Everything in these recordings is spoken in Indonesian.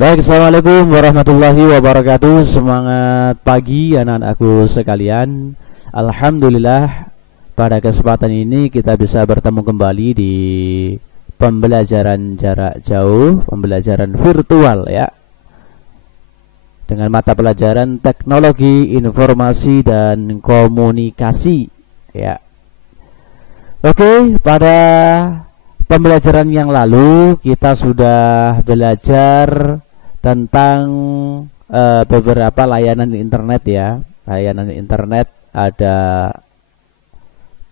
Baik, assalamualaikum warahmatullahi wabarakatuh. Semangat pagi anak-anakku sekalian. Alhamdulillah, pada kesempatan ini kita bisa bertemu kembali di pembelajaran jarak jauh, pembelajaran virtual ya, dengan mata pelajaran teknologi informasi dan komunikasi ya. Oke, pada pembelajaran yang lalu kita sudah belajar tentang beberapa layanan internet ya. Layanan internet ada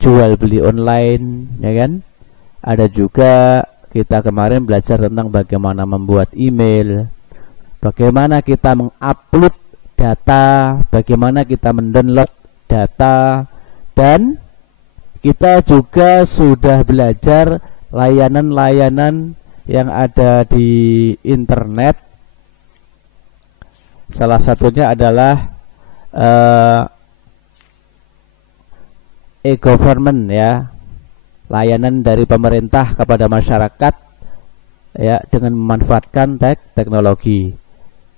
jual beli online ya kan. Ada juga kita kemarin belajar tentang bagaimana membuat email, bagaimana kita mengupload data, bagaimana kita mendownload data, dan kita juga sudah belajar layanan-layanan yang ada di internet. Salah satunya adalah e-government ya, layanan dari pemerintah kepada masyarakat ya, dengan memanfaatkan teknologi.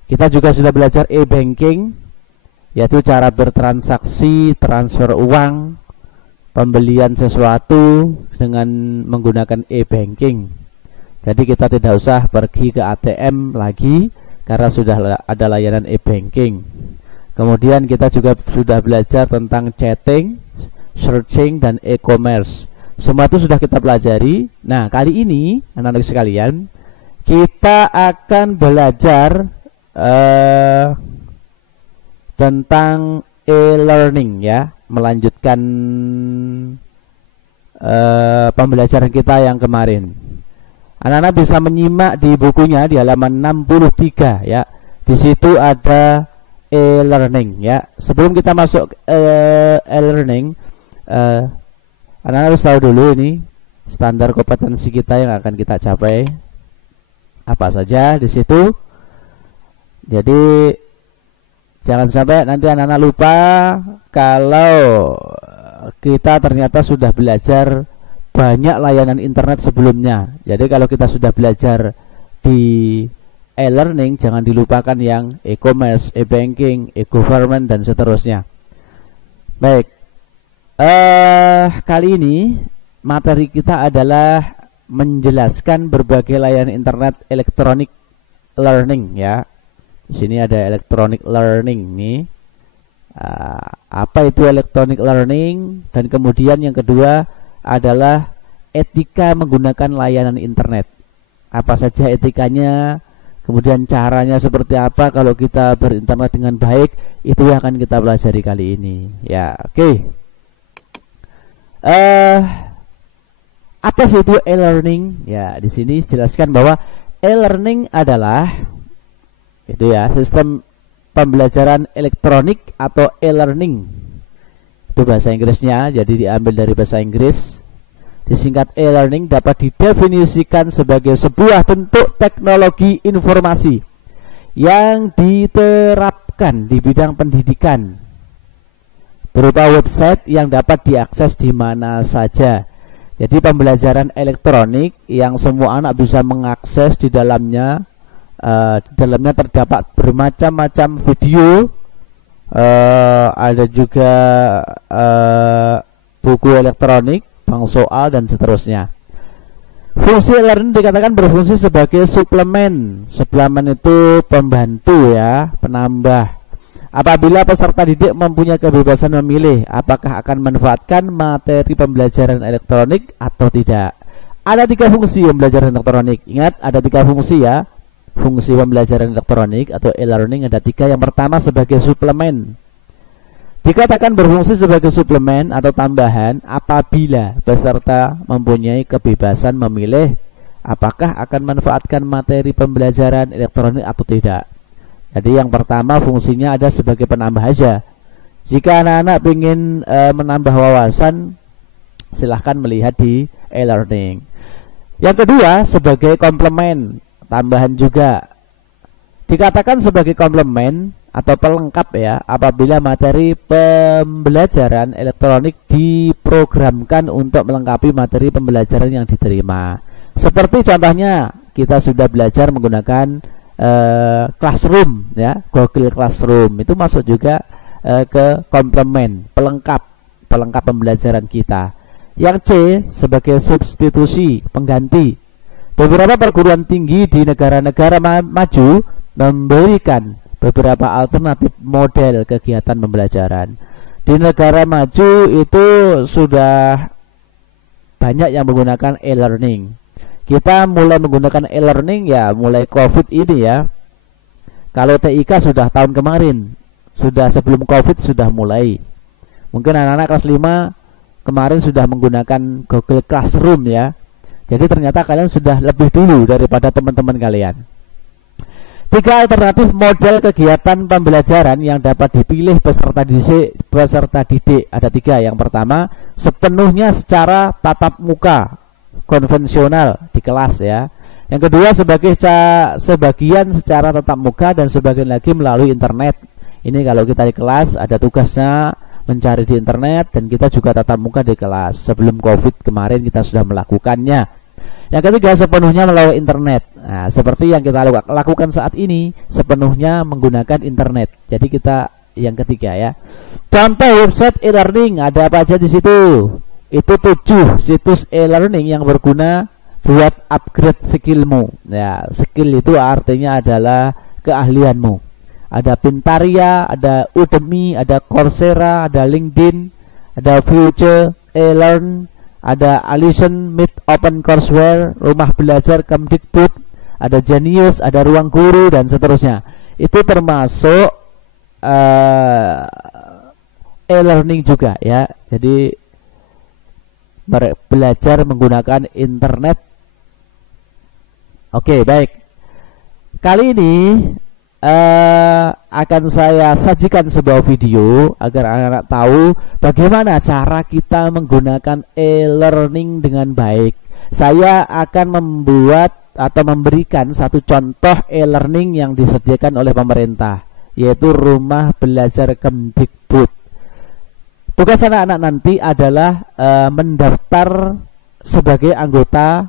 Kita juga sudah belajar e-banking, yaitu cara bertransaksi, transfer uang, pembelian sesuatu dengan menggunakan e-banking. Jadi kita tidak usah pergi ke ATM lagi karena sudah ada layanan e-banking. Kemudian kita juga sudah belajar tentang chatting, searching, dan e-commerce. Semua itu sudah kita pelajari. Nah, kali ini anak-anak sekalian, kita akan belajar tentang e-learning ya, melanjutkan pembelajaran kita yang kemarin. Anak-anak bisa menyimak di bukunya di halaman 63 ya. Di situ ada e-learning ya. Sebelum kita masuk e-learning, anak-anak harus tahu dulu ini standar kompetensi kita yang akan kita capai apa saja di situ. Jadi jangan sampai nanti anak-anak lupa kalau kita ternyata sudah belajar banyak layanan internet sebelumnya. Jadi kalau kita sudah belajar di e-learning, jangan dilupakan yang e-commerce, e-banking, e-government, dan seterusnya. Baik, kali ini materi kita adalah menjelaskan berbagai layanan internet electronic learning ya. Di sini ada electronic learning nih. Apa itu electronic learning? Dan kemudian yang kedua adalah etika menggunakan layanan internet. Apa saja etikanya, kemudian caranya seperti apa kalau kita berinternet dengan baik, itu yang akan kita pelajari kali ini. Ya, oke. Apa sih itu e-learning? Ya, di sini dijelaskan bahwa e-learning adalah itu ya, sistem pembelajaran elektronik atau e-learning. Itu bahasa Inggrisnya, jadi diambil dari bahasa Inggris. Disingkat e-learning dapat didefinisikan sebagai sebuah bentuk teknologi informasi yang diterapkan di bidang pendidikan berupa website yang dapat diakses di mana saja. Jadi pembelajaran elektronik yang semua anak bisa mengakses di dalamnya. Di dalamnya terdapat bermacam-macam video, ada juga buku elektronik, bank soal, dan seterusnya. Fungsi learning dikatakan berfungsi sebagai suplemen. Suplemen itu pembantu ya, penambah. Apabila peserta didik mempunyai kebebasan memilih apakah akan memanfaatkan materi pembelajaran elektronik atau tidak. Ada 3 fungsi pembelajaran elektronik. Ingat, ada 3 fungsi ya. Fungsi pembelajaran elektronik atau e-learning ada 3. Yang pertama sebagai suplemen. Dikatakan berfungsi sebagai suplemen atau tambahan apabila peserta mempunyai kebebasan memilih apakah akan memanfaatkan materi pembelajaran elektronik atau tidak. Jadi yang pertama fungsinya ada sebagai penambah aja. Jika anak-anak ingin menambah wawasan, silahkan melihat di e-learning. Yang kedua sebagai komplemen, tambahan juga. Dikatakan sebagai komplemen atau pelengkap ya apabila materi pembelajaran elektronik diprogramkan untuk melengkapi materi pembelajaran yang diterima. Seperti contohnya kita sudah belajar menggunakan Classroom ya, Google Classroom itu masuk juga ke komplement, pelengkap pembelajaran kita. Yang C sebagai substitusi, pengganti. Beberapa perguruan tinggi di negara-negara maju memberikan beberapa alternatif model kegiatan pembelajaran. Di negara maju itu sudah banyak yang menggunakan e-learning. Kita mulai menggunakan e-learning ya mulai COVID ini ya. Kalau TIK sudah tahun kemarin, sudah sebelum COVID sudah mulai. Mungkin anak-anak kelas 5 kemarin sudah menggunakan Google Classroom ya. Jadi ternyata kalian sudah lebih dulu daripada teman-teman kalian. 3 alternatif model kegiatan pembelajaran yang dapat dipilih peserta didik. Ada 3. Yang pertama, sepenuhnya secara tatap muka konvensional di kelas ya. Yang kedua, sebagian secara tatap muka dan sebagian lagi melalui internet. Ini kalau kita di kelas ada tugasnya mencari di internet dan kita juga tatap muka di kelas. Sebelum COVID kemarin kita sudah melakukannya. Yang ketiga, sepenuhnya melalui internet. Nah, seperti yang kita lakukan saat ini, sepenuhnya menggunakan internet. Jadi kita yang ketiga ya. Contoh website e-learning ada apa aja di situ? Itu 7 situs e-learning yang berguna buat upgrade skillmu. Ya, skill itu artinya adalah keahlianmu. Ada Pintaria, ada Udemy, ada Coursera, ada LinkedIn, ada Future, e-learn, ada Alison, Meet, Open Courseware, Rumah Belajar Kemdikbud, ada Genius, ada Ruang Guru dan seterusnya. Itu termasuk e-learning juga ya. Jadi belajar menggunakan internet. Oke, baik. Kali ini akan saya sajikan sebuah video agar anak-anak tahu bagaimana cara kita menggunakan e-learning dengan baik. Saya akan membuat atau memberikan satu contoh e-learning yang disediakan oleh pemerintah, yaitu Rumah Belajar Kemdikbud. Tugas anak-anak nanti adalah mendaftar sebagai anggota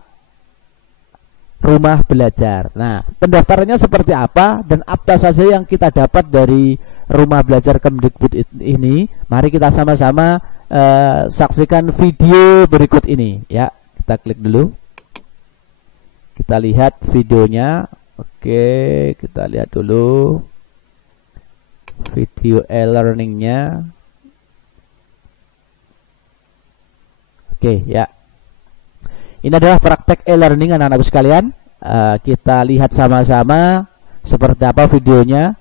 rumah belajar. Nah, pendaftarannya seperti apa dan apa saja yang kita dapat dari Rumah Belajar Kemdikbud ini? Mari kita sama-sama saksikan video berikut ini ya. Kita klik dulu. Kita lihat videonya. Oke, kita lihat dulu video e-learningnya. Oke, ya. Ini adalah praktek e-learning anak-anakku sekalian. Kita lihat sama-sama seperti apa videonya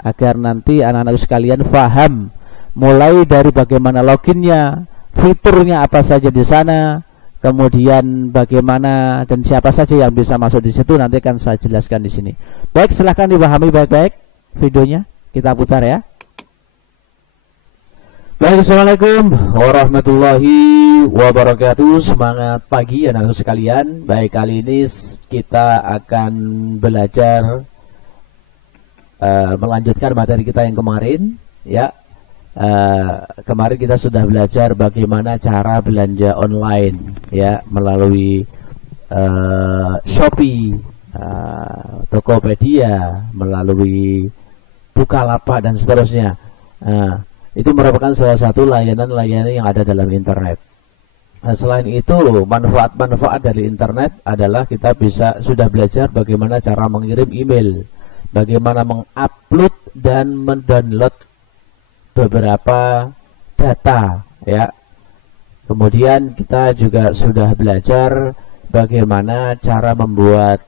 agar nanti anak-anakku sekalian paham mulai dari bagaimana loginnya, fiturnya apa saja di sana, kemudian bagaimana dan siapa saja yang bisa masuk di situ nanti akan saya jelaskan di sini. Baik, silahkan dipahami baik-baik videonya. Kita putar ya. Baik, assalamualaikum warahmatullahi wabarakatuh. Semangat pagi anak-anak sekalian. Baik, kali ini kita akan belajar melanjutkan materi kita yang kemarin ya. Kemarin kita sudah belajar bagaimana cara belanja online ya melalui Shopee, Tokopedia, melalui Bukalapak dan seterusnya. Itu merupakan salah satu layanan-layanan yang ada dalam internet. Nah, selain itu, manfaat-manfaat dari internet adalah kita sudah belajar bagaimana cara mengirim email, bagaimana mengupload dan mendownload beberapa data ya. Kemudian kita juga sudah belajar bagaimana cara membuat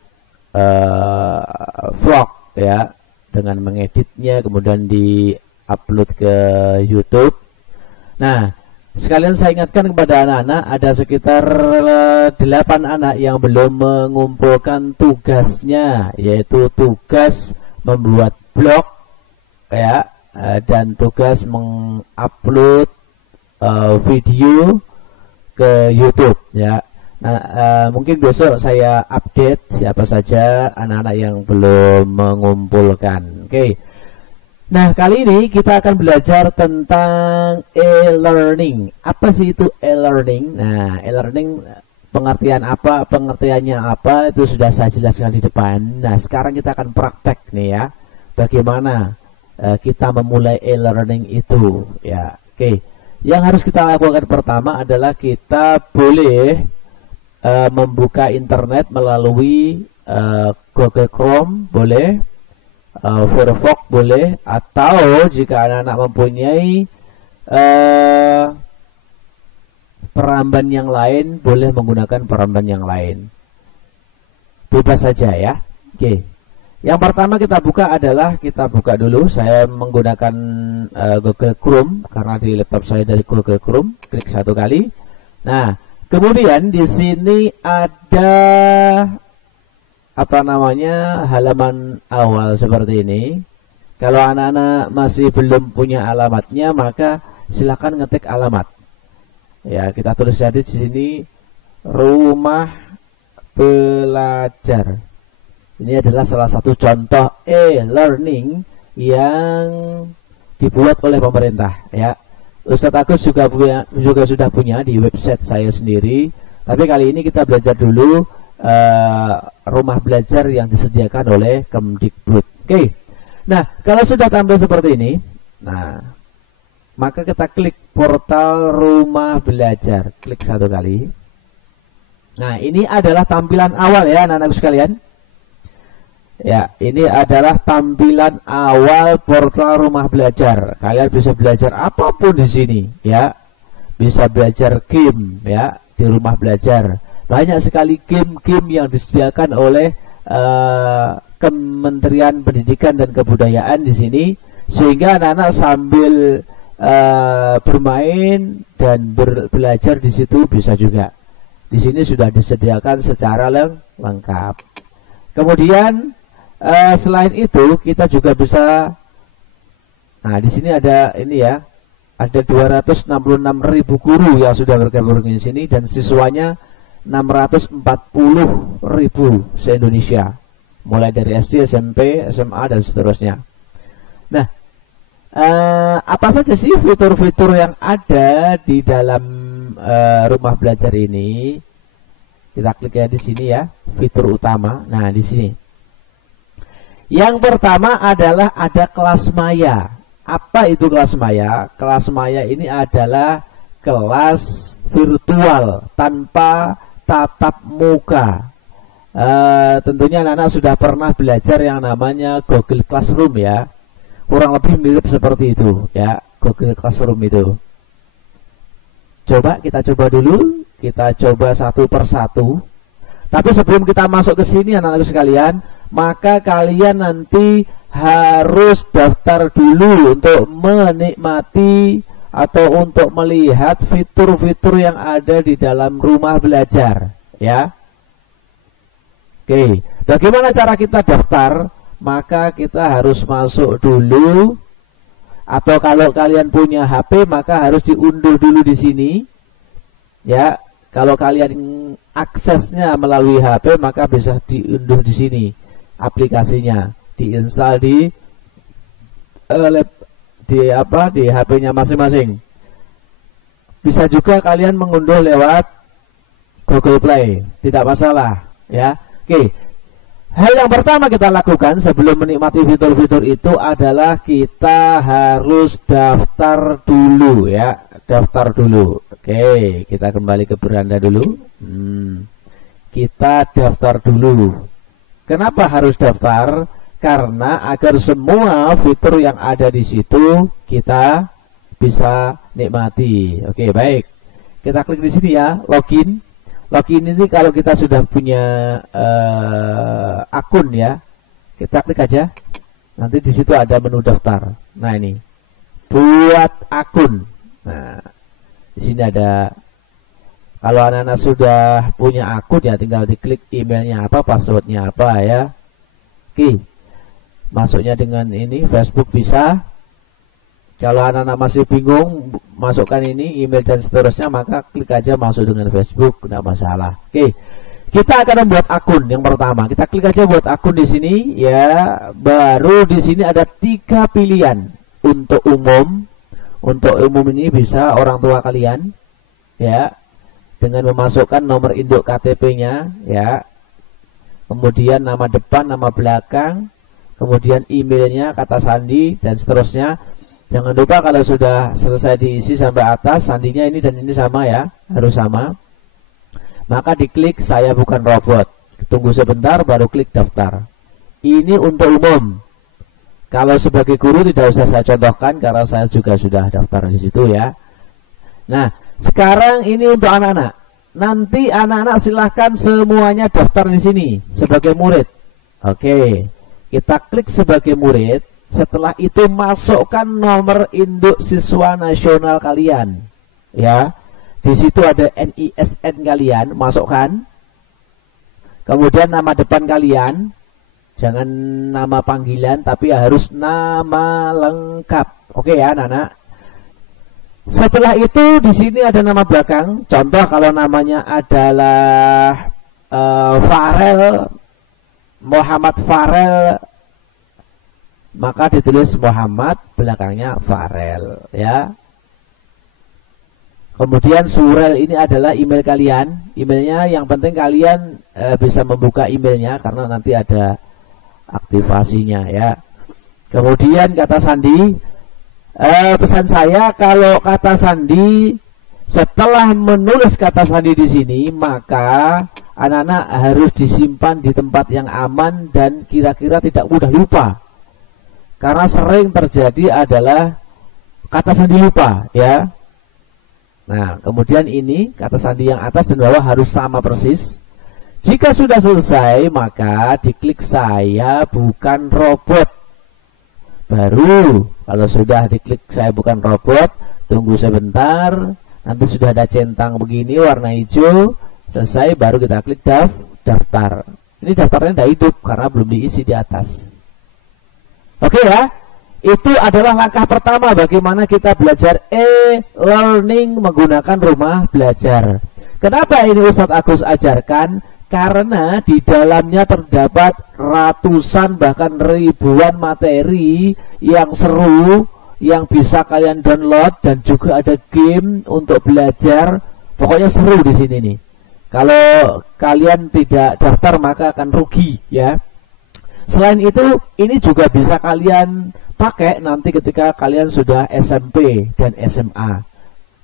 vlog ya, dengan mengeditnya kemudian upload ke YouTube. Nah, sekalian saya ingatkan kepada anak-anak, ada sekitar 8 anak yang belum mengumpulkan tugasnya, yaitu tugas membuat blog ya, dan tugas mengupload video ke YouTube ya. Nah, mungkin besok saya update siapa saja anak-anak yang belum mengumpulkan. Oke. Nah, kali ini kita akan belajar tentang e-learning. Apa sih itu e-learning? Nah, e-learning pengertiannya apa itu sudah saya jelaskan di depan. Nah, sekarang kita akan praktek nih ya, bagaimana kita memulai e-learning itu ya. Oke, yang harus kita lakukan pertama adalah kita boleh membuka internet melalui Google Chrome boleh, Firefox boleh, atau jika anak-anak mempunyai peramban yang lain, boleh menggunakan peramban yang lain. Bebas saja ya. Oke. Yang pertama kita buka adalah, kita buka dulu. Saya menggunakan Google Chrome karena di laptop saya dari Google Chrome. Klik satu kali. Nah, kemudian di sini ada halaman awal seperti ini. Kalau anak-anak masih belum punya alamatnya, maka silakan ngetik alamat. Ya, kita tulis saja di sini rumah belajar. Ini adalah salah satu contoh e-learning yang dibuat oleh pemerintah ya. Ustadz Agus juga sudah punya di website saya sendiri. Tapi kali ini kita belajar dulu rumah belajar yang disediakan oleh Kemdikbud. Oke. Nah, kalau sudah tampil seperti ini, nah, maka kita klik portal rumah belajar. Klik satu kali. Nah, ini adalah tampilan awal ya anak-anak sekalian. Ya, ini adalah tampilan awal portal rumah belajar. Kalian bisa belajar apapun di sini ya. Bisa belajar game ya di rumah belajar. Banyak sekali game-game yang disediakan oleh Kementerian Pendidikan dan Kebudayaan di sini, sehingga anak-anak sambil bermain dan belajar di situ bisa juga. Di sini sudah disediakan secara lengkap. Kemudian selain itu kita juga bisa, nah di sini ada ini ya, ada 266.000 guru yang sudah bergabung di sini dan siswanya 640.000 se-Indonesia, mulai dari SD, SMP, SMA dan seterusnya. Nah, apa saja sih fitur-fitur yang ada di dalam rumah belajar ini? Kita klik ya di sini ya, fitur utama. Nah, di sini. Yang pertama adalah ada kelas maya. Apa itu kelas maya? Kelas maya ini adalah kelas virtual tanpa tatap muka. Tentunya anak-anak sudah pernah belajar yang namanya Google Classroom ya. Kurang lebih mirip seperti itu ya, Google Classroom itu. Kita coba dulu, kita coba satu persatu. Tapi sebelum kita masuk ke sini anak-anak sekalian, maka kalian nanti harus daftar dulu untuk menikmati atau untuk melihat fitur-fitur yang ada di dalam rumah belajar ya. Oke, bagaimana cara kita daftar? Maka kita harus masuk dulu, atau kalau kalian punya HP maka harus diunduh dulu di sini ya. Kalau kalian aksesnya melalui HP maka bisa diunduh di sini aplikasinya, diinstal di HP-nya masing-masing. Bisa juga kalian mengunduh lewat Google Play, tidak masalah ya. Oke. Hal yang pertama kita lakukan sebelum menikmati fitur-fitur itu adalah kita harus daftar dulu ya, daftar dulu. Oke, kita kembali ke beranda dulu. Kita daftar dulu. Kenapa harus daftar? Karena agar semua fitur yang ada di situ kita bisa nikmati. Oke, baik. Kita klik di sini ya, login. Login ini kalau kita sudah punya akun ya, kita klik aja. Nanti di situ ada menu daftar. Nah ini, buat akun. Nah, di sini ada. Kalau anak-anak sudah punya akun ya, tinggal diklik emailnya apa, passwordnya apa ya. Oke, masuknya dengan ini Facebook bisa. Kalau anak-anak masih bingung masukkan ini email dan seterusnya, maka klik aja masuk dengan Facebook, tidak masalah. Oke, kita akan membuat akun yang pertama. Kita klik aja buat akun di sini ya. Baru di sini ada 3 pilihan untuk umum. Untuk umum ini bisa orang tua kalian ya. dengan memasukkan nomor induk KTP-nya ya. Kemudian nama depan, nama belakang, kemudian emailnya, kata sandi dan seterusnya. Jangan lupa kalau sudah selesai diisi sampai atas, sandinya ini dan ini sama ya, harus sama. Maka diklik saya bukan robot. Tunggu sebentar baru klik daftar. Ini untuk umum. Kalau sebagai guru tidak usah saya contohkan karena saya juga sudah daftar di situ ya. Nah, sekarang ini untuk anak-anak. Nanti anak-anak silahkan semuanya daftar di sini sebagai murid. Oke, kita klik sebagai murid. Setelah itu masukkan nomor induk siswa nasional kalian. Ya, di situ ada NISN kalian, masukkan. Kemudian nama depan kalian, jangan nama panggilan, tapi harus nama lengkap. Oke ya, anak-anak. Setelah itu di sini ada nama belakang. Contoh kalau namanya adalah Farel, Muhammad Farel, maka ditulis Muhammad, belakangnya Farel ya. Kemudian Surel ini adalah email kalian. Emailnya yang penting kalian bisa membuka emailnya karena nanti ada aktivasinya ya. Kemudian kata sandi. Pesan saya kalau kata sandi setelah menulis kata sandi di sini maka anak-anak harus disimpan di tempat yang aman dan kira-kira tidak mudah lupa. Karena sering terjadi adalah kata sandi lupa ya. Nah, kemudian ini kata sandi yang atas dan bawah harus sama persis. Jika sudah selesai maka diklik saya bukan robot. Baru kalau sudah diklik saya bukan robot, tunggu sebentar, nanti sudah ada centang begini warna hijau, selesai baru kita klik daftar. Ini daftarnya tidak hidup karena belum diisi di atas. Oke ya, itu adalah langkah pertama bagaimana kita belajar e-learning menggunakan rumah belajar. Kenapa ini Ustadz Agus ajarkan? Karena di dalamnya terdapat ratusan bahkan ribuan materi yang seru yang bisa kalian download dan juga ada game untuk belajar. Pokoknya seru di sini nih. Kalau kalian tidak daftar maka akan rugi ya. Selain itu ini juga bisa kalian pakai nanti ketika kalian sudah SMP dan SMA.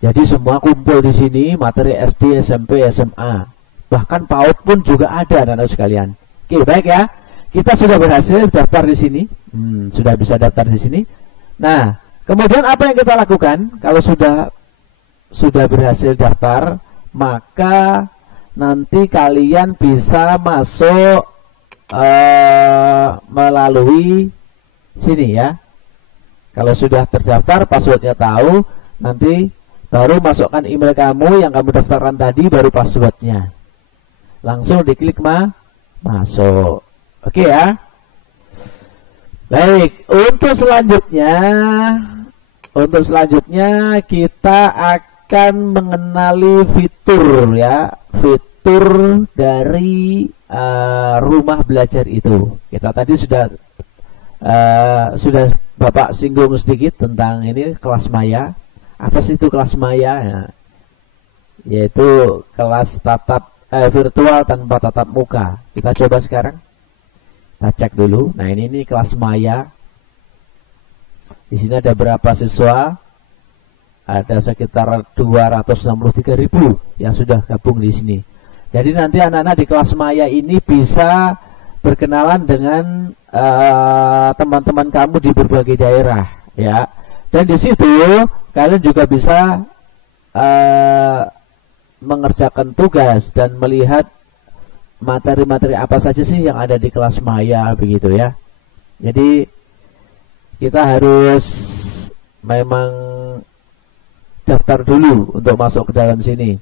Jadi semua kumpul di sini materi SD, SMP, SMA. Bahkan PAUD pun juga ada anak-anak sekalian. Oke, baik ya. Kita sudah berhasil daftar di sini. Sudah bisa daftar di sini. Nah, kemudian apa yang kita lakukan? Kalau sudah berhasil daftar, maka nanti kalian bisa masuk melalui sini ya. Kalau sudah terdaftar, passwordnya tahu, nanti baru masukkan email kamu yang kamu daftarkan tadi, baru passwordnya. Langsung diklik masuk. Oke ya. Baik, untuk selanjutnya kita akan mengenali fitur ya, fitur dari rumah belajar itu. Kita tadi sudah Bapak singgung sedikit tentang ini kelas maya. Apa sih itu kelas maya ya? Yaitu kelas virtual tanpa tatap muka. Kita coba sekarang. Kita cek dulu. Nah, ini kelas maya. Di sini ada berapa siswa? Ada sekitar 263.000 yang sudah gabung di sini. Jadi nanti anak-anak di kelas maya ini bisa berkenalan dengan teman-teman kamu di berbagai daerah, ya. Dan di situ kalian juga bisa mengerjakan tugas dan melihat materi-materi apa saja sih yang ada di kelas maya begitu ya. Jadi kita harus memang daftar dulu untuk masuk ke dalam sini.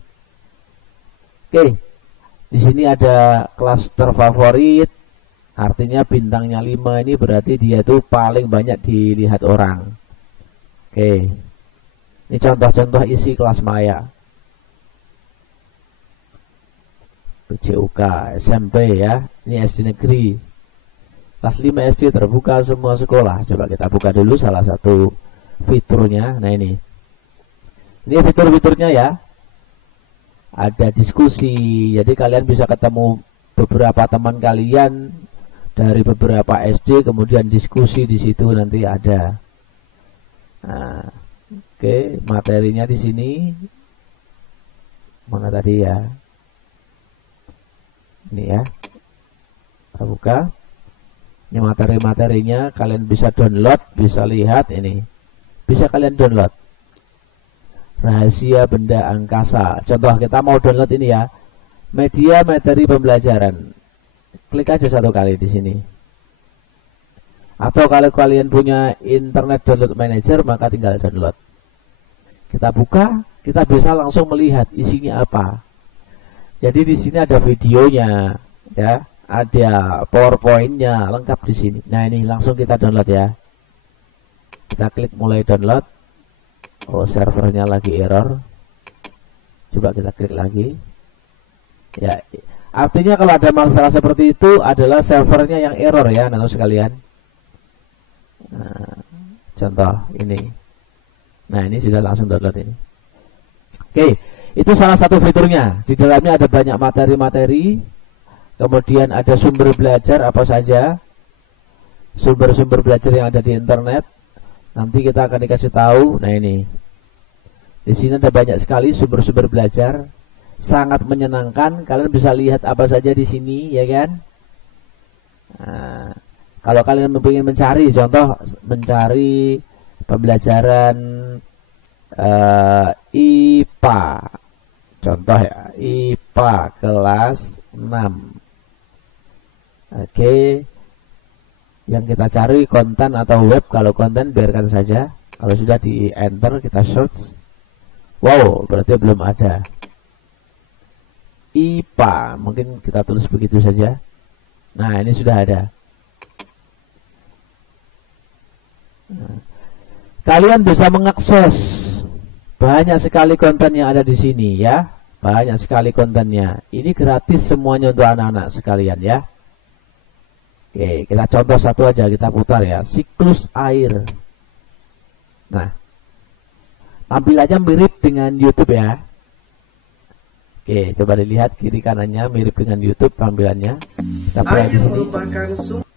Oke. Di sini ada kelas terfavorit, artinya bintangnya 5, ini berarti dia tuh paling banyak dilihat orang. Oke. Ini contoh-contoh isi kelas maya. PJUK, SMP ya. Ini SD negeri. Kelas 5 SD terbuka semua sekolah. Coba kita buka dulu salah satu fiturnya. Nah ini fitur-fiturnya ya. ada diskusi. Jadi kalian bisa ketemu beberapa teman kalian dari beberapa SD, kemudian diskusi di situ nanti ada. Nah, oke, materinya di sini. Mana tadi ya? Ini ya. Kita buka. Ini materi-materinya, kalian bisa download, bisa lihat ini. Bisa kalian download. Rahasia benda angkasa. Contoh kita mau download ini ya. Media materi pembelajaran. Klik aja satu kali di sini. Atau kalau kalian punya internet download manager, maka tinggal download. Kita buka, kita bisa langsung melihat isinya apa. Jadi di sini ada videonya, ya. Ada PowerPoint-nya lengkap di sini. Nah, ini langsung kita download ya. Kita klik mulai download. Oh, servernya lagi error. Coba kita klik lagi. Ya, artinya kalau ada masalah seperti itu adalah servernya yang error ya, anak-anak sekalian. Nah, contoh ini. Nah, ini sudah langsung download ini. Oke, itu salah satu fiturnya. Di dalamnya ada banyak materi-materi. Kemudian ada sumber belajar apa saja, sumber-sumber belajar yang ada di internet. Nanti kita akan dikasih tahu. Nah ini, di sini ada banyak sekali sumber-sumber belajar, sangat menyenangkan. Kalian bisa lihat apa saja di sini, ya kan? Nah, kalau kalian ingin mencari, contoh mencari pembelajaran IPA, contoh ya, IPA kelas 6. Oke, yang kita cari konten atau web. Kalau konten biarkan saja. Kalau sudah di enter kita search. Wow, berarti belum ada. IPA, mungkin kita tulis begitu saja. Nah, ini sudah ada. Nah, kalian bisa mengakses banyak sekali konten yang ada di sini ya. Banyak sekali kontennya. Ini gratis semuanya untuk anak-anak sekalian ya. Oke, kita contoh satu aja, kita putar ya. Siklus air. Nah, tampilannya mirip dengan YouTube ya. Oke, coba dilihat kiri kanannya mirip dengan YouTube tampilannya. Kita play di sini. Merupakan sumber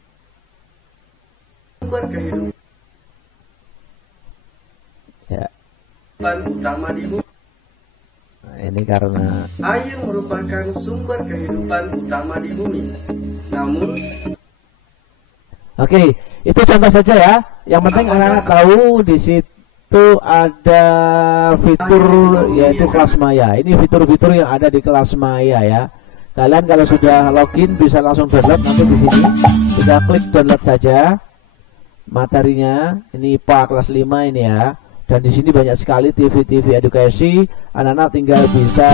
kehidupan Ya. utama di bumi. Nah, ini karena Air merupakan sumber kehidupan utama di bumi. Namun oke, itu contoh saja ya. Yang penting anak-anak tahu di situ ada fitur yaitu kelas maya. Ini fitur-fitur yang ada di kelas maya ya. Kalian kalau sudah login bisa langsung download. Nanti di sini kita klik download saja materinya. Ini IPA kelas 5 ini ya. Dan di sini banyak sekali TV-TV edukasi. Anak-anak tinggal bisa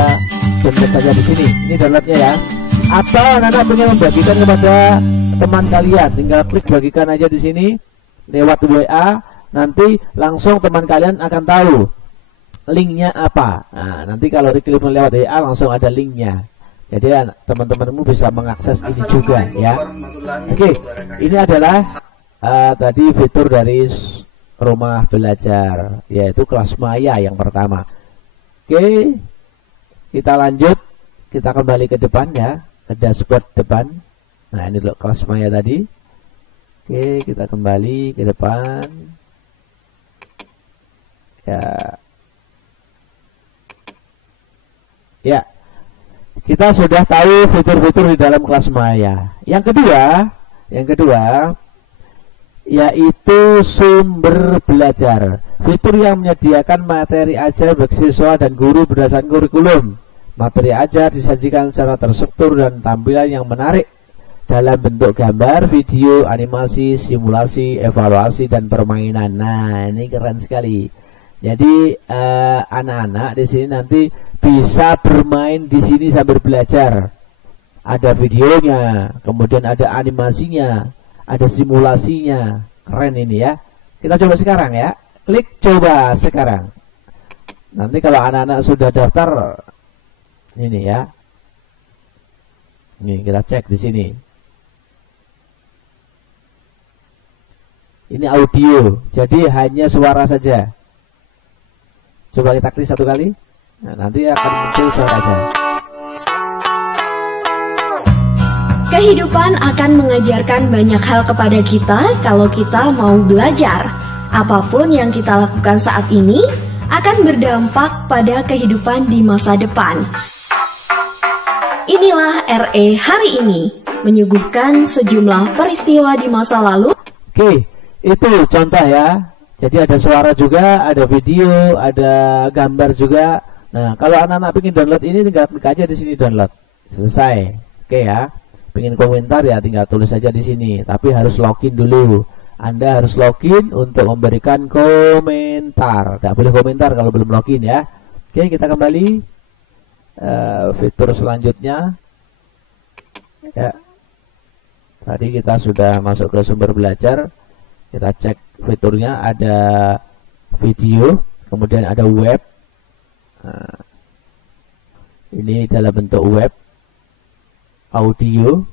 download saja di sini. Ini downloadnya ya. Atau anak-anak ingin membagikan kepada teman kalian, tinggal klik bagikan aja di sini lewat WA. Nanti langsung teman kalian akan tahu linknya apa. Nah, nanti kalau diklik lewat WA langsung ada linknya. Jadi teman-temanmu bisa mengakses ini juga ya. Oke, ini adalah tadi fitur dari rumah belajar, yaitu kelas maya yang pertama. Oke, kita lanjut, kita kembali ke depan ya, ke dashboard depan. Nah, ini dulu kelas maya tadi. Oke, kita kembali ke depan. Ya, kita sudah tahu fitur-fitur di dalam kelas maya. Yang kedua, yaitu sumber belajar. Fitur yang menyediakan materi ajar bagi siswa dan guru berdasarkan kurikulum. Materi ajar disajikan secara terstruktur dan tampilan yang menarik dalam bentuk gambar, video, animasi, simulasi, evaluasi, dan permainan. Nah, ini keren sekali. Jadi anak-anak di sini nanti bisa bermain di sini sambil belajar. Ada videonya, kemudian ada animasinya, ada simulasinya. Keren ini ya. Kita coba sekarang ya. Klik coba sekarang. Nanti kalau anak-anak sudah daftar, ini ya. Ini kita cek di sini. Ini audio, jadi hanya suara saja. Coba kita klik satu kali. Nah, nanti akan muncul suara aja. Kehidupan akan mengajarkan banyak hal kepada kita kalau kita mau belajar. Apapun yang kita lakukan saat ini akan berdampak pada kehidupan di masa depan. Inilah RE hari ini, menyuguhkan sejumlah peristiwa di masa lalu. Oke, itu contoh ya. Jadi ada suara juga, ada video, ada gambar juga. Nah, kalau anak-anak ingin download ini, tinggal klik aja di sini download. Selesai. Oke ya. Pengen komentar ya, tinggal tulis saja di sini. Tapi harus login dulu. Anda harus login untuk memberikan komentar. Tidak boleh komentar kalau belum login ya. Oke, kita kembali fitur selanjutnya. Ya. Tadi kita sudah masuk ke sumber belajar. Kita cek fiturnya, ada video, kemudian ada web. Nah, ini dalam bentuk web, audio.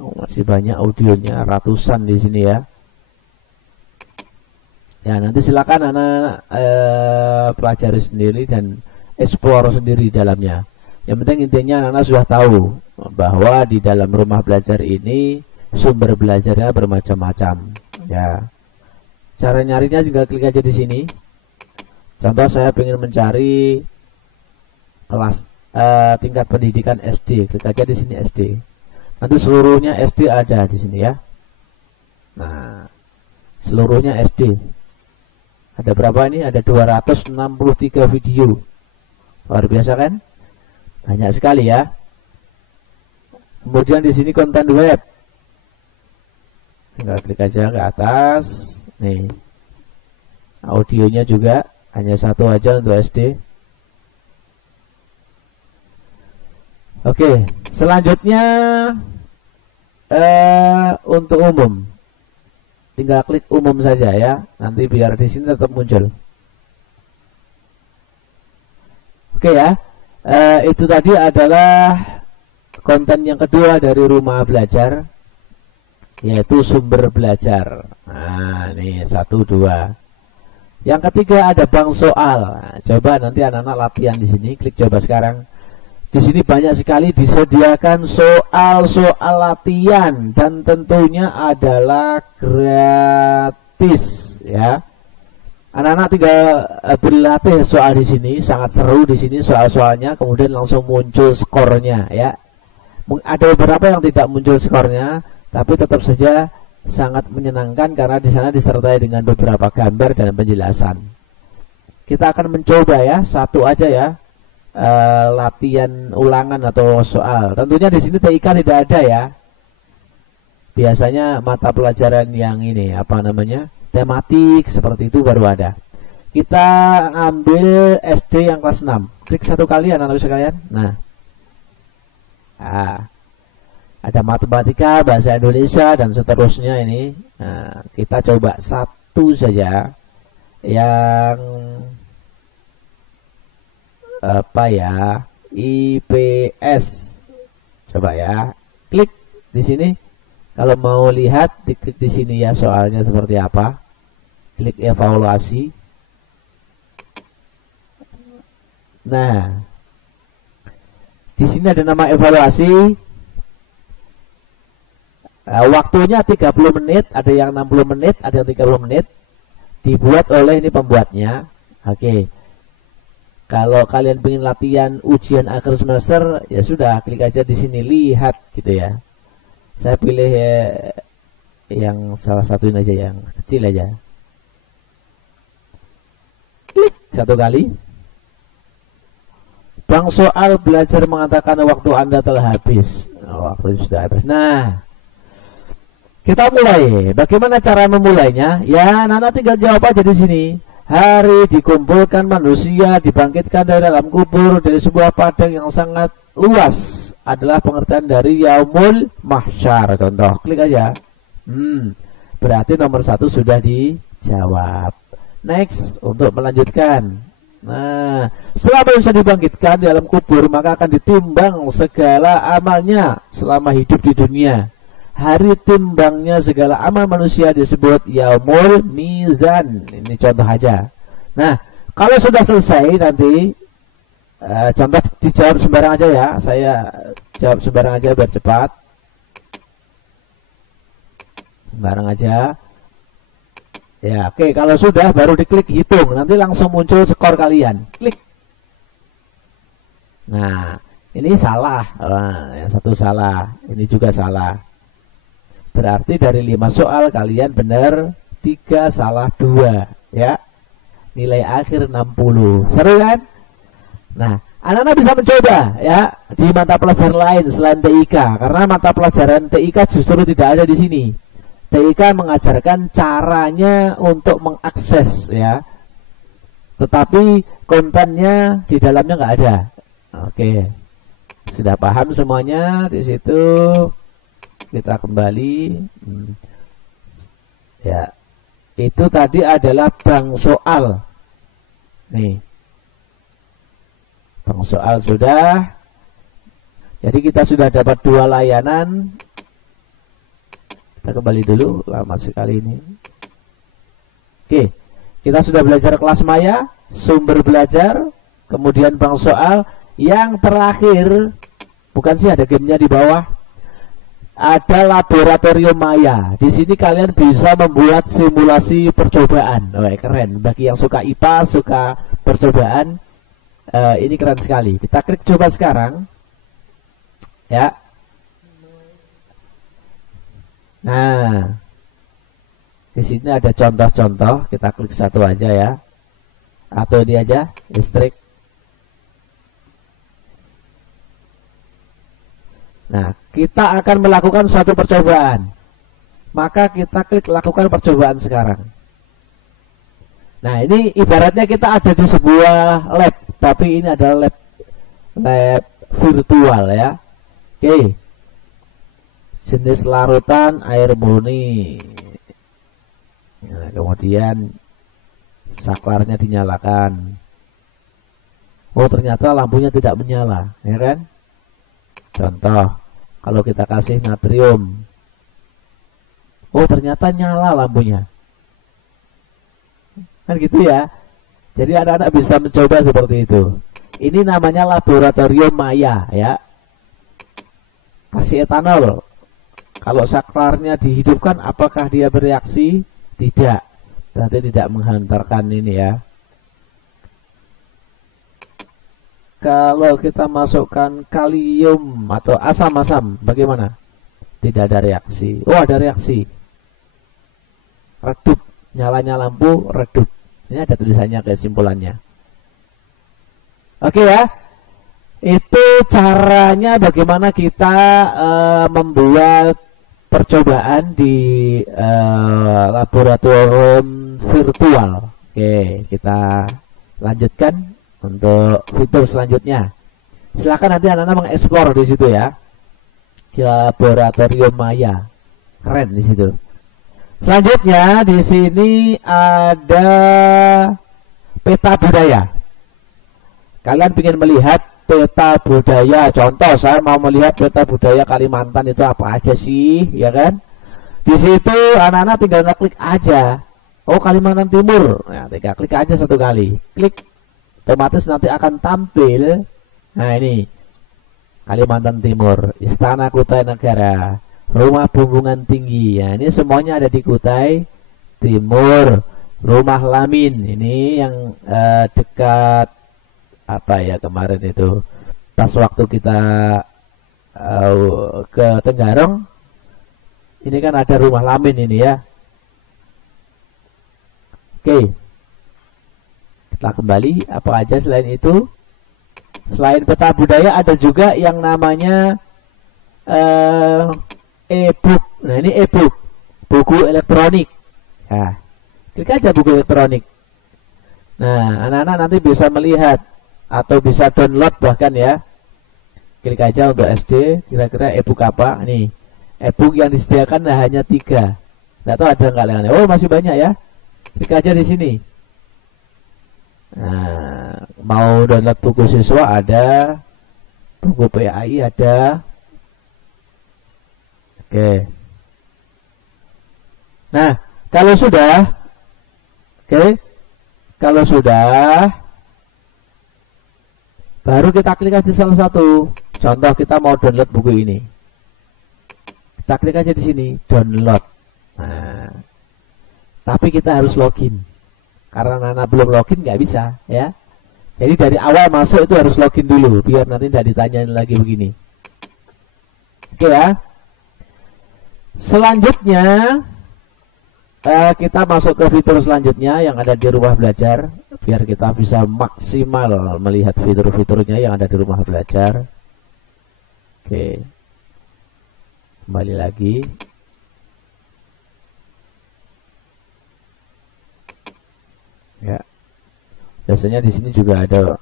Masih banyak audionya, ratusan di sini ya. Ya, nanti silakan anak pelajari sendiri dan explore sendiri dalamnya. Yang penting intinya anak sudah tahu bahwa di dalam rumah belajar ini sumber belajarnya bermacam-macam ya. Cara nyarinya tinggal klik aja di sini. Contoh saya ingin mencari kelas tingkat pendidikan SD, klik aja di sini SD. Nanti seluruhnya SD ada di sini ya. Nah, seluruhnya SD. Ada berapa ini? Ada 263 video. Luar biasa kan? Banyak sekali ya. Kemudian di sini konten web. Tinggal klik aja ke atas. Nih, audionya juga hanya satu aja untuk SD. Oke, selanjutnya untuk umum. Tinggal klik umum saja ya. Nanti biar di sini tetap muncul. Oke ya. Itu tadi adalah konten yang kedua dari rumah belajar, yaitu sumber belajar. Nah, ini 1, 2. Yang ketiga ada bank soal. Nah, coba nanti anak-anak latihan di sini. Klik coba sekarang. Di sini banyak sekali disediakan soal-soal latihan dan tentunya adalah gratis ya. Anak-anak tinggal berlatih soal di sini, sangat seru di sini soal-soalnya, kemudian langsung muncul skornya ya. Ada beberapa yang tidak muncul skornya, tapi tetap saja sangat menyenangkan karena di sana disertai dengan beberapa gambar dan penjelasan. Kita akan mencoba ya, satu aja ya, latihan ulangan atau soal. Tentunya di sini TIK tidak ada ya. Biasanya mata pelajaran yang ini apa namanya, tematik seperti itu baru ada. Kita ambil SD yang kelas 6. Klik satu kali anak-anak sekalian. Nah, ada matematika, bahasa Indonesia dan seterusnya ini. Nah, kita coba satu saja yang apa ya, IPS. Coba ya, klik di sini. Kalau mau lihat, diklik di sini ya soalnya seperti apa. Klik evaluasi. Nah, di sini ada nama evaluasi. Waktunya 30 menit, ada yang 60 menit, ada yang 30 menit. Dibuat oleh ini pembuatnya. Oke. Kalau kalian ingin latihan ujian akhir semester, ya sudah, klik aja di sini lihat gitu ya. Saya pilih yang salah satu ini aja, yang kecil aja. Klik satu kali. Bank soal belajar mengatakan waktu Anda telah habis. Waktu sudah habis. Nah, kita mulai. Bagaimana cara memulainya? Ya, anak-anak tinggal jawab aja di sini. Hari dikumpulkan manusia, dibangkitkan dari dalam kubur dari sebuah padang yang sangat luas adalah pengertian dari Yaumul Mahsyar. Contoh, klik aja. Berarti nomor 1 sudah dijawab. Next, untuk melanjutkan. Nah, setelah manusia dibangkitkan di dalam kubur, maka akan ditimbang segala amalnya selama hidup di dunia. Hari timbangnya segala amal manusia disebut Yaumul Mizan. Ini contoh aja. Nah, Kalau sudah selesai nanti contoh dijawab sembarang aja ya. Saya jawab sembarang aja biar cepat. Sembarang aja. Ya, oke. Kalau sudah baru diklik hitung. Nanti langsung muncul skor kalian. Klik. Nah, ini salah. Nah, yang satu salah. Ini juga salah. Berarti dari 5 soal kalian benar 3, salah 2. Ya. Nilai akhir 60. Seru kan? Nah, anak-anak bisa mencoba ya di mata pelajaran lain selain TIK, karena mata pelajaran TIK justru tidak ada di sini. TIK mengajarkan caranya untuk mengakses ya, tetapi kontennya di dalamnya nggak ada. Oke, sudah paham semuanya di situ. Kita kembali. Ya, itu tadi adalah bank soal. Nih, bank soal sudah. Jadi kita sudah dapat 2 layanan. Kita kembali dulu, lama sekali ini. Oke, kita sudah belajar kelas maya, sumber belajar, kemudian bank soal. Yang terakhir, bukan sih ada gamenya di bawah, ada laboratorium maya. Di sini kalian bisa membuat simulasi percobaan. Oh, keren. Bagi yang suka IPA, suka percobaan, ini keren sekali. Kita klik coba sekarang, ya. Nah, di sini ada contoh-contoh. Kita klik satu aja ya, atau ini aja, listrik. Nah, kita akan melakukan suatu percobaan. Maka kita klik lakukan percobaan sekarang. Nah, ini ibaratnya kita ada di sebuah lab, tapi ini adalah lab virtual ya. Oke. Jenis larutan air murni. Nah, kemudian saklarnya dinyalakan. Oh, ternyata lampunya tidak menyala, ya kan? Contoh, kalau kita kasih natrium, oh ternyata nyala lampunya. Kan gitu ya. Jadi anak-anak bisa mencoba seperti itu. Ini namanya laboratorium maya ya. Kasih etanol. Kalau saklarnya dihidupkan, apakah dia bereaksi? Tidak. Berarti tidak menghantarkan ini ya. Kalau kita masukkan kalium atau asam-asam, bagaimana? Tidak ada reaksi. Oh, ada reaksi. Redup. Nyalanya lampu, redup. Ini ada tulisannya, kesimpulannya. Oke ya. Itu caranya bagaimana kita membuat percobaan di laboratorium virtual. Oke, kita lanjutkan untuk fitur selanjutnya. Silakan nanti anak-anak mengeksplor di situ ya. Di laboratorium maya. Keren di situ. Selanjutnya di sini ada peta budaya. Kalian ingin melihat peta budaya. Contoh, saya mau melihat peta budaya Kalimantan itu apa aja sih, ya kan? Di situ anak-anak tinggal klik aja. Oh, Kalimantan Timur. Nah, tinggal klik aja satu kali. Klik, otomatis nanti akan tampil. Nah, ini Kalimantan Timur, Istana Kutai Negara, Rumah Bumbungan Tinggi. Ya, ini semuanya ada di Kutai Timur. Rumah Lamin, ini yang dekat apa ya kemarin itu, pas waktu kita ke Tenggarong, ini kan ada Rumah Lamin ini ya. Oke, kita kembali. Apa aja selain itu? Selain peta budaya ada juga yang namanya e-book. Nah, ini e-book, buku elektronik. Nah, klik aja buku elektronik. Nah, anak-anak nanti bisa melihat atau bisa download bahkan ya. Klik aja untuk SD, kira-kira e-book apa. Nih, e-book yang disediakan hanya 3. Nggak tahu ada nggak lainnya. Oh, masih banyak ya. Klik aja di sini. Nah, mau download buku siswa ada, buku PAI ada. Oke. Nah, kalau sudah, oke, Kalau sudah, baru kita klik aja salah satu. Contoh kita mau download buku ini. Kita klik aja di sini, download. Nah, tapi kita harus login. Karena anak belum login nggak bisa, ya. Jadi dari awal masuk itu harus login dulu, biar nanti tidak ditanyain lagi begini. Oke ya. Selanjutnya kita masuk ke fitur selanjutnya yang ada di rumah belajar, biar kita bisa maksimal melihat fitur-fiturnya yang ada di rumah belajar. Oke, kembali lagi. Ya, biasanya di sini juga ada,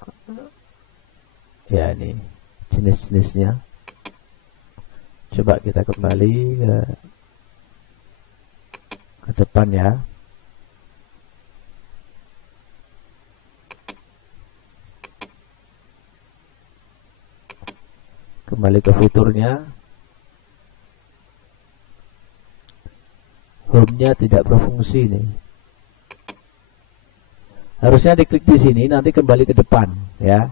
ya ini jenis-jenisnya. Coba kita kembali ke depan ya. Kembali ke fiturnya. Home-nya tidak berfungsi nih. Harusnya diklik di sini, nanti kembali ke depan ya.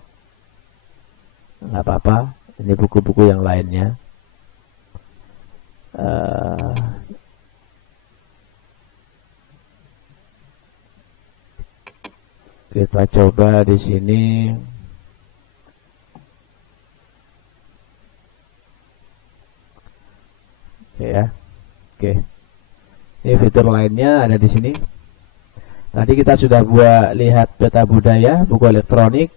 Nggak apa-apa, ini buku-buku yang lainnya. Kita coba di sini. Oke ya. Oke. Ini fitur lainnya ada di sini. Tadi kita sudah lihat peta budaya, buku elektronik.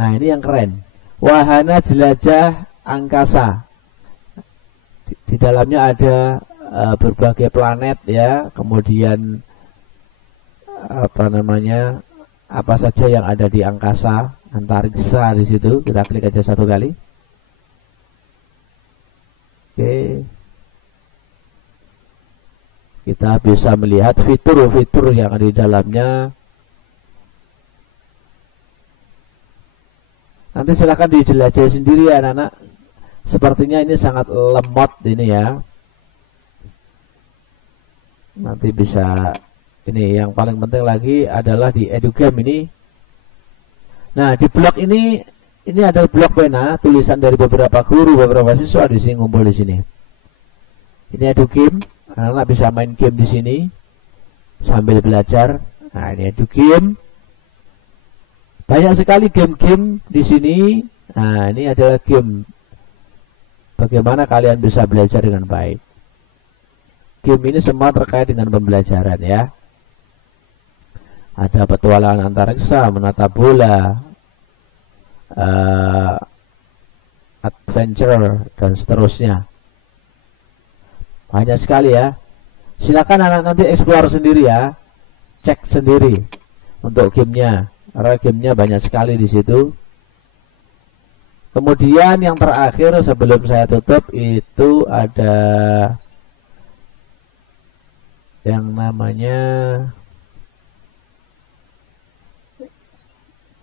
Nah, ini yang keren. Wahana jelajah angkasa. Di dalamnya ada berbagai planet ya, kemudian apa saja yang ada di angkasa, antariksa di situ. Kita klik aja satu kali. Oke. Kita bisa melihat fitur-fitur yang ada di dalamnya. Nanti silakan dijelajahi sendiri ya anak-anak. Sepertinya ini sangat lemot ini ya. Nanti bisa, ini yang paling penting lagi adalah di EduGame ini. Nah, di blog ini ada blog pena, tulisan dari beberapa guru, beberapa siswa di sini ngumpul di sini. Ini EduGame. Anak-anak bisa main game di sini sambil belajar. Nah, ini EduGame. Banyak sekali game-game di sini. Nah, ini adalah game bagaimana kalian bisa belajar dengan baik. Game ini semua terkait dengan pembelajaran ya. Ada petualangan antariksa, menata bola, adventure, dan seterusnya. Banyak sekali ya. Silakan anak nanti explore sendiri ya. Cek sendiri untuk gamenya. Karena gamenya banyak sekali di situ. Kemudian yang terakhir sebelum saya tutup itu ada yang namanya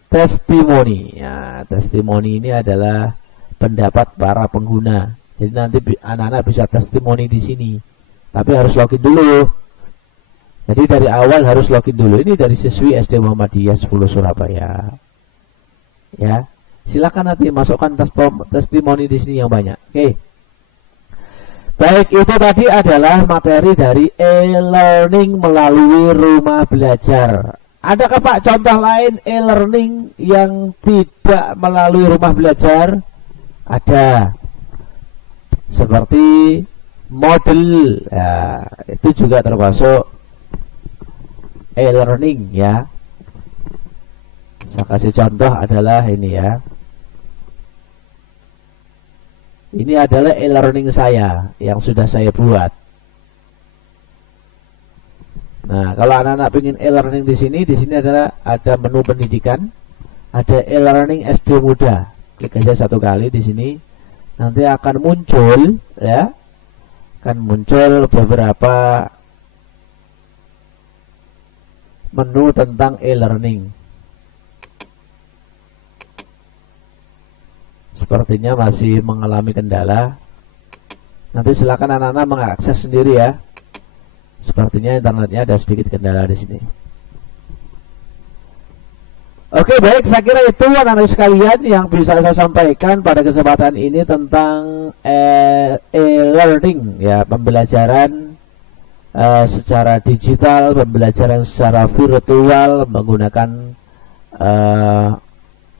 testimoni. Ya, testimoni ini adalah pendapat para pengguna. Jadi nanti anak-anak bisa testimoni di sini. Tapi harus login dulu. Jadi dari awal harus login dulu. Ini dari siswi SD Muhammadiyah 10 Surabaya. Ya, silakan nanti masukkan testimoni di sini yang banyak. Oke. Baik, itu tadi adalah materi dari e-learning melalui rumah belajar. Adakah Pak contoh lain e-learning yang tidak melalui rumah belajar? Ada. Seperti model ya, itu juga termasuk e-learning ya. Saya kasih contoh adalah ini ya. Ini adalah e-learning saya yang sudah saya buat. Nah, kalau anak-anak ingin e-learning di sini adalah ada menu pendidikan, ada e-learning SD Muda. Klik aja satu kali di sini. Nanti akan muncul ya, akan muncul beberapa menu tentang e-learning. Sepertinya masih mengalami kendala. Nanti silakan anak-anak mengakses sendiri ya. Sepertinya internetnya ada sedikit kendala di sini. Oke, baik, saya kira itu anak-anak sekalian yang bisa saya sampaikan pada kesempatan ini tentang e-learning ya, pembelajaran secara digital, pembelajaran secara virtual menggunakan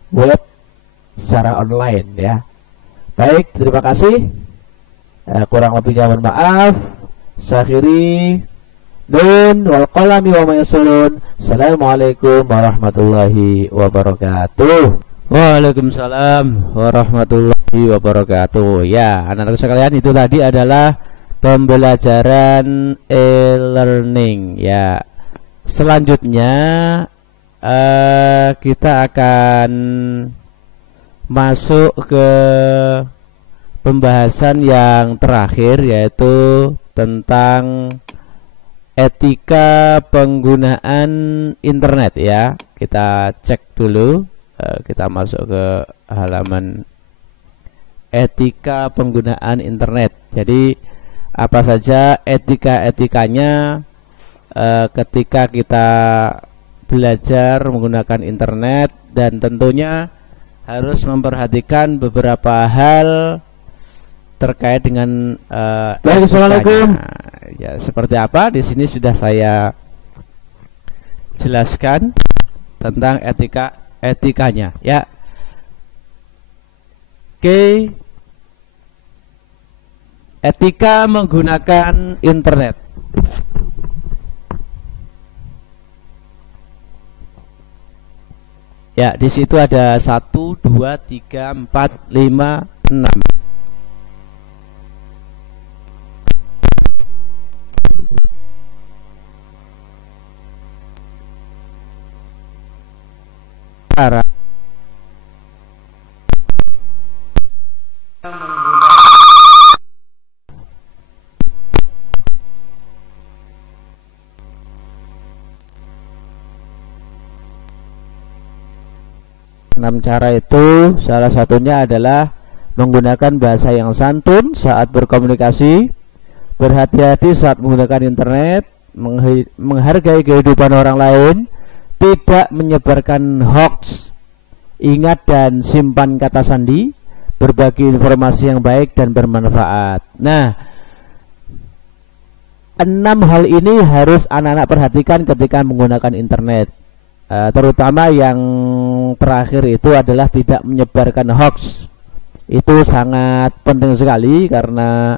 web secara online ya. Baik, terima kasih. Kurang lebihnya mohon maaf. Saya akhiri. Nun wal qalami wa ma yasurun. Assalamualaikum warahmatullahi wabarakatuh. Waalaikumsalam warahmatullahi wabarakatuh. Ya, anak-anak sekalian, itu tadi adalah pembelajaran e-learning ya. Selanjutnya kita akan masuk ke pembahasan yang terakhir, yaitu tentang etika penggunaan internet ya. Kita cek dulu, kita masuk ke halaman etika penggunaan internet. Jadi apa saja etika-etikanya ketika kita belajar menggunakan internet, dan tentunya harus memperhatikan beberapa hal terkait dengan Assalamualaikum. Ya, seperti apa di sini sudah saya jelaskan tentang etikanya ya. Oke, etika menggunakan internet. Ya, di situ ada 1, 2, 3, 4, 5, 6. Cara enam cara itu, salah satunya adalah menggunakan bahasa yang santun saat berkomunikasi, berhati-hati saat menggunakan internet, menghargai kehidupan orang lain, tidak menyebarkan hoax, ingat dan simpan kata sandi, berbagi informasi yang baik dan bermanfaat. Nah, 6 hal ini harus anak-anak perhatikan ketika menggunakan internet. Terutama yang terakhir itu adalah tidak menyebarkan hoax. Itu sangat penting sekali, karena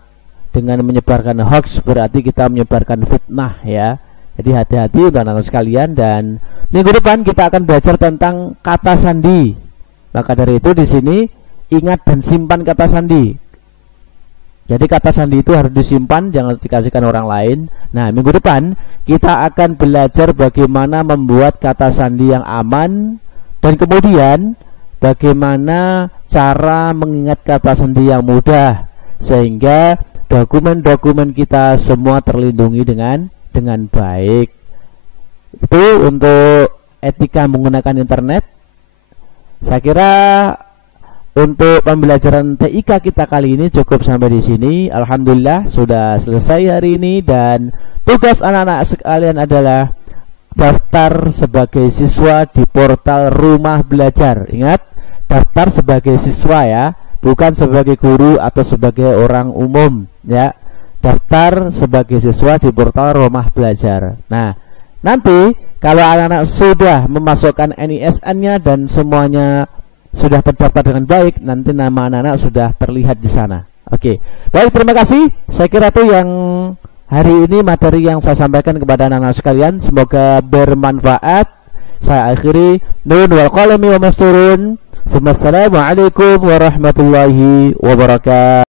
dengan menyebarkan hoax berarti kita menyebarkan fitnah ya. Jadi hati-hati untuk anak-anak sekalian. Dan minggu depan kita akan belajar tentang kata sandi. Maka dari itu di sini ingat dan simpan kata sandi. Jadi kata sandi itu harus disimpan, jangan dikasihkan orang lain. Nah, minggu depan kita akan belajar bagaimana membuat kata sandi yang aman, dan kemudian bagaimana cara mengingat kata sandi yang mudah, sehingga dokumen-dokumen kita semua terlindungi dengan baik. Itu untuk etika menggunakan internet. Saya kira untuk pembelajaran TIK kita kali ini cukup sampai di sini. Alhamdulillah sudah selesai hari ini, dan tugas anak-anak sekalian adalah daftar sebagai siswa di portal Rumah Belajar. Ingat, daftar sebagai siswa ya, bukan sebagai guru atau sebagai orang umum ya. Daftar sebagai siswa di portal Rumah Belajar. Nah, nanti kalau anak-anak sudah memasukkan NISN-nya dan semuanya sudah terdaftar dengan baik, nanti nama anak-anak sudah terlihat di sana. Oke, baik, terima kasih. Saya kira itu yang hari ini materi yang saya sampaikan kepada anak-anak sekalian. Semoga bermanfaat. Saya akhiri. Nun wal qalami wa masturun. Assalamualaikum warahmatullahi wabarakatuh.